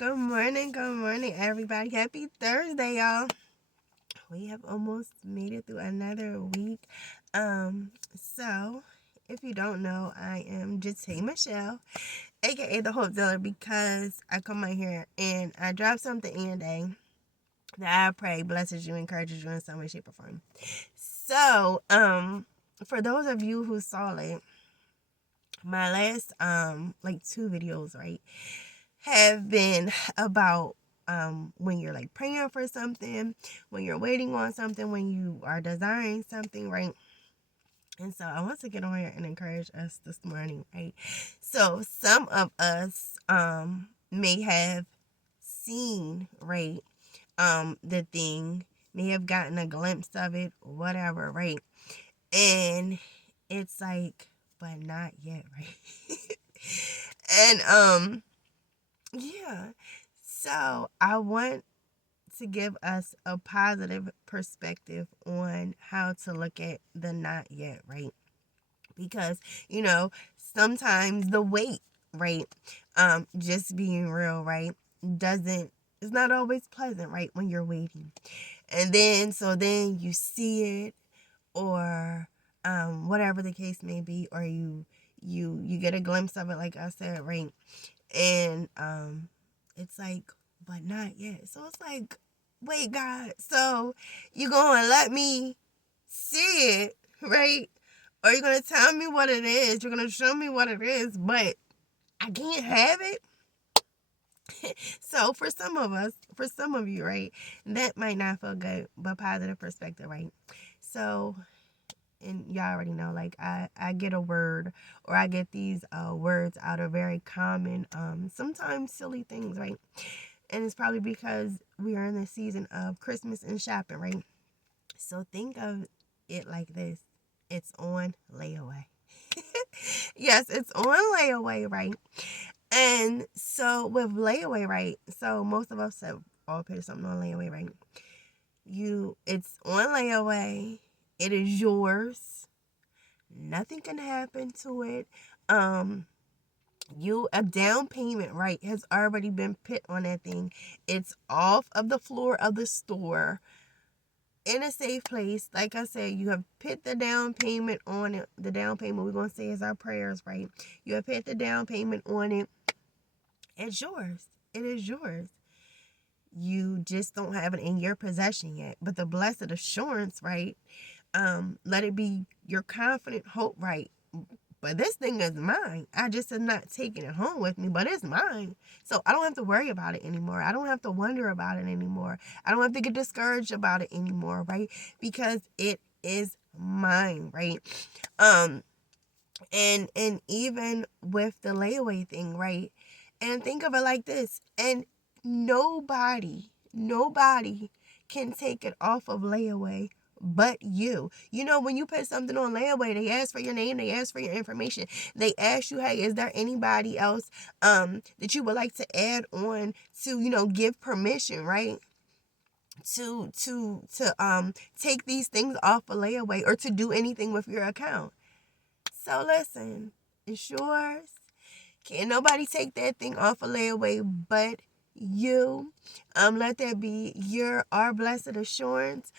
Good morning, everybody. Happy Thursday, y'all. We have almost made it through another week. So if you don't know, I am Jate Michelle, aka the Hope Dealer, because I come out here and I drop something in a day that I pray blesses you, encourages you in some way, shape, or form. So, for those of you who saw it, my last like 2 videos, right, have been about when you're like praying for something, when you're waiting on something, when you are desiring something, right? And so I want to get on here and encourage us this morning, right? So some of us may have seen, right, the thing, may have gotten a glimpse of it, whatever, right? And it's like, but not yet, right? And yeah. So I want to give us a positive perspective on how to look at the not yet, right? Because, sometimes the wait, right? Just being real, right? Doesn't it's not always pleasant, right? When you're waiting. And then you see it, or whatever the case may be, or you get a glimpse of it, like I said, right? And it's like, but not yet. So it's like, wait, God, so you gonna let me see it, right? Or you're gonna tell me what it is, you're gonna show me what it is, but I can't have it. So for some of you, right, that might not feel good, but positive perspective, right? So, and y'all already know, like I get a word, or I get these words out of very common, sometimes silly things, right? And it's probably because we are in the season of Christmas and shopping, right? So think of it like this: it's on layaway. Yes, it's on layaway, right? And so with layaway, right? So most of us have all paid something on layaway, right? It's on layaway. It is yours. Nothing can happen to it. Um, a down payment, right, has already been put on that thing. It's off of the floor of the store in a safe place. Like I said, you have put the down payment on it. The down payment, we're going to say, is our prayers, right? You have put the down payment on it. It's yours. It is yours. You just don't have it in your possession yet. But the blessed assurance, right? Let it be your confident hope, right? But this thing is mine. I just am not taking it home with me, but it's mine. So I don't have to worry about it anymore. I don't have to wonder about it anymore. I don't have to get discouraged about it anymore, right? Because it is mine, right? Um, and even with the layaway thing, right? And think of it like this. And nobody can take it off of layaway but you. You know, when you put something on layaway, they ask for your name, they ask for your information. They ask you, hey, is there anybody else that you would like to add on to, give permission, right? To take these things off of layaway, or to do anything with your account. So listen, it's yours. Can't nobody take that thing off of layaway but you. Let that be our blessed assurance.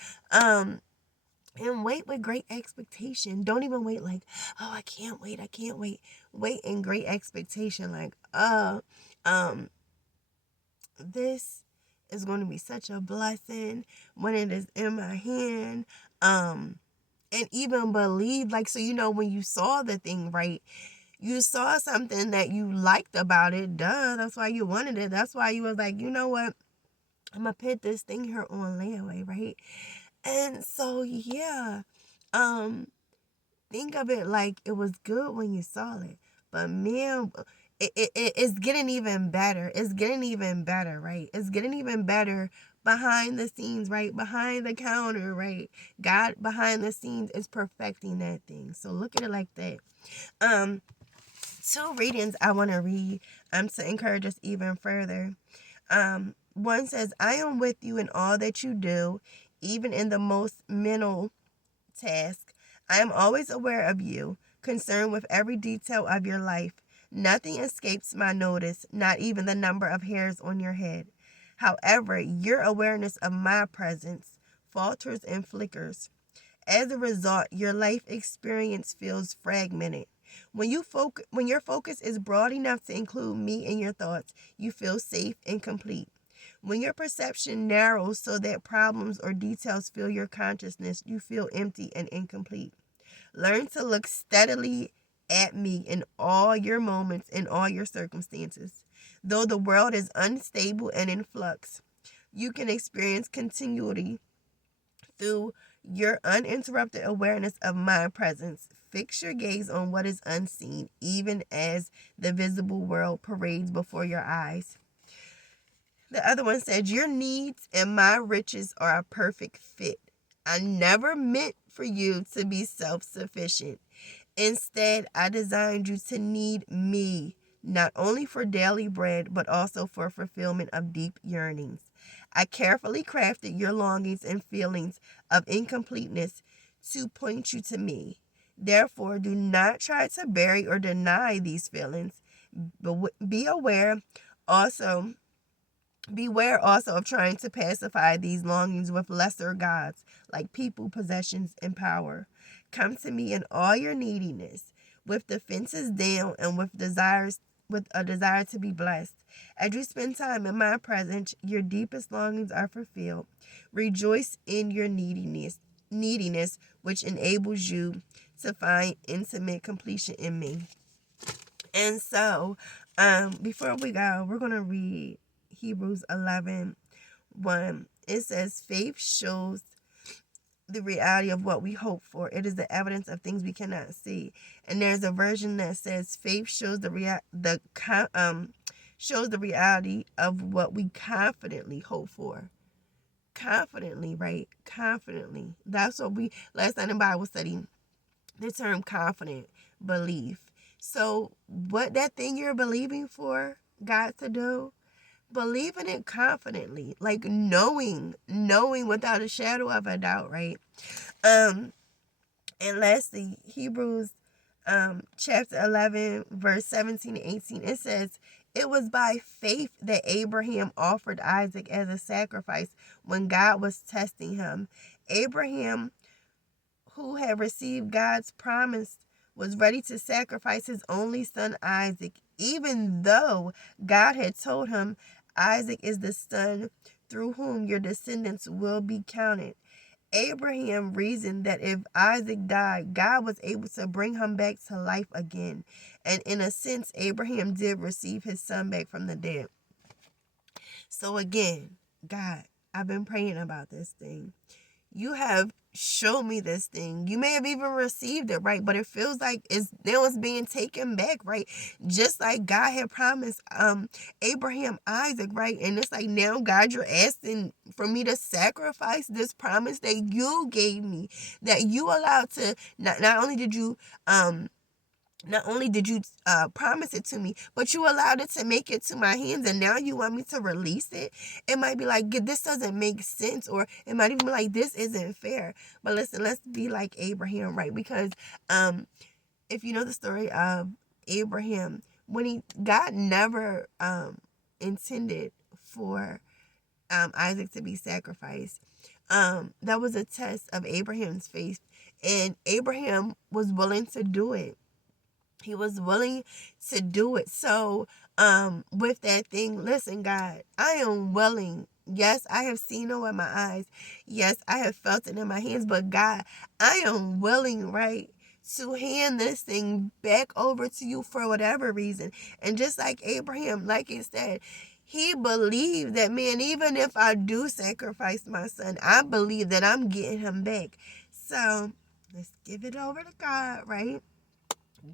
And wait with great expectation. Don't even wait like, oh, I can't wait. I can't wait. Wait in great expectation, like, this is going to be such a blessing when it is in my hand. And even believe, like, so when you saw the thing, right? You saw something that you liked about it. Duh, that's why you wanted it. That's why you was like, you know what? I'm gonna put this thing here on layaway, right? And so yeah, um, think of it like it was good when you saw it, but man, it's getting even better. It's getting even better, right? It's getting even better behind the scenes, right? Behind the counter, right? God behind the scenes is perfecting that thing. So look at it like that. Um, 2 readings I want to read to encourage us even further. One says, I am with you in all that you do, even in the most menial task. I am always aware of you, concerned with every detail of your life. Nothing escapes my notice, not even the number of hairs on your head. However, your awareness of my presence falters and flickers. As a result, your life experience feels fragmented. When your focus is broad enough to include me in your thoughts, you feel safe and complete. When your perception narrows so that problems or details fill your consciousness, you feel empty and incomplete. Learn to look steadily at me in all your moments, in all your circumstances. Though the world is unstable and in flux, you can experience continuity through your uninterrupted awareness of my presence. Fix your gaze on what is unseen, even as the visible world parades before your eyes. The other one said, your needs and my riches are a perfect fit. I never meant for you to be self-sufficient. Instead, I designed you to need me, not only for daily bread, but also for fulfillment of deep yearnings. I carefully crafted your longings and feelings of incompleteness to point you to me. Therefore, do not try to bury or deny these feelings. But also beware also of trying to pacify these longings with lesser gods like people, possessions, and power. Come to me in all your neediness, with defenses down and with a desire to be blessed. As you spend time in my presence, your deepest longings are fulfilled. Rejoice in your neediness, which enables you to find intimate completion in me. And so, before we go, we're going to read Hebrews 11:1. It says, faith shows the reality of what we hope for. It is the evidence of things we cannot see. And there's a version that says faith shows shows the reality of what we confidently hope for. Confidently, right? Confidently. That's what we last night in Bible study, the term confident belief. So what that thing you're believing for God to do, believe in it confidently, like knowing without a shadow of a doubt, right? And lastly, Hebrews chapter 11 verse 17 and 18, it says, it was by faith that Abraham offered Isaac as a sacrifice when God was testing him. Abraham, who had received God's promise, was ready to sacrifice his only son Isaac, even though God had told him, Isaac is the son through whom your descendants will be counted. Abraham reasoned that if Isaac died, God was able to bring him back to life again. And in a sense, Abraham did receive his son back from the dead. So again, God, I've been praying about this thing. You have shown me this thing. You may have even received it, right? But it feels like it's being taken back, right? Just like God had promised Abraham Isaac, right? And it's like now, God, you're asking for me to sacrifice this promise that you gave me, that you allowed to not only did you promise it to me, but you allowed it to make it to my hands, and now you want me to release it. It might be like, this doesn't make sense, or it might even be like, this isn't fair. But listen, let's be like Abraham, right? Because if you know the story of Abraham, when God never intended for Isaac to be sacrificed. That was a test of Abraham's faith, and Abraham was willing to do it. He was willing to do it. So, with that thing, listen, God, I am willing. Yes, I have seen it with my eyes. Yes, I have felt it in my hands. But God, I am willing, right, to hand this thing back over to you for whatever reason. And just like Abraham, like he said, he believed that, man, even if I do sacrifice my son, I believe that I'm getting him back. So, let's give it over to God, right?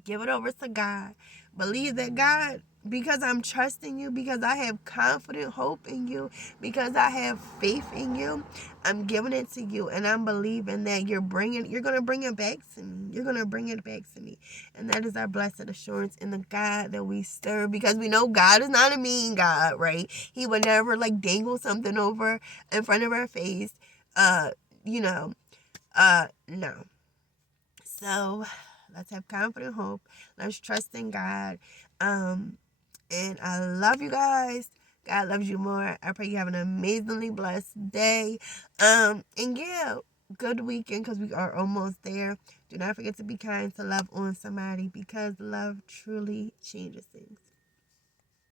Give it over to God. Believe that God, because I'm trusting you, because I have confident hope in you, because I have faith in you, I'm giving it to you, and I'm believing that you're going to bring it back to me. You're going to bring it back to me. And that is our blessed assurance in the God that we serve, because we know God is not a mean God, right? He would never like dangle something over in front of our face. No. So let's have confident hope. Let's trust in God. And I love you guys. God loves you more. I pray you have an amazingly blessed day. And yeah, good weekend because we are almost there. Do not forget to be kind, to love on somebody because love truly changes things.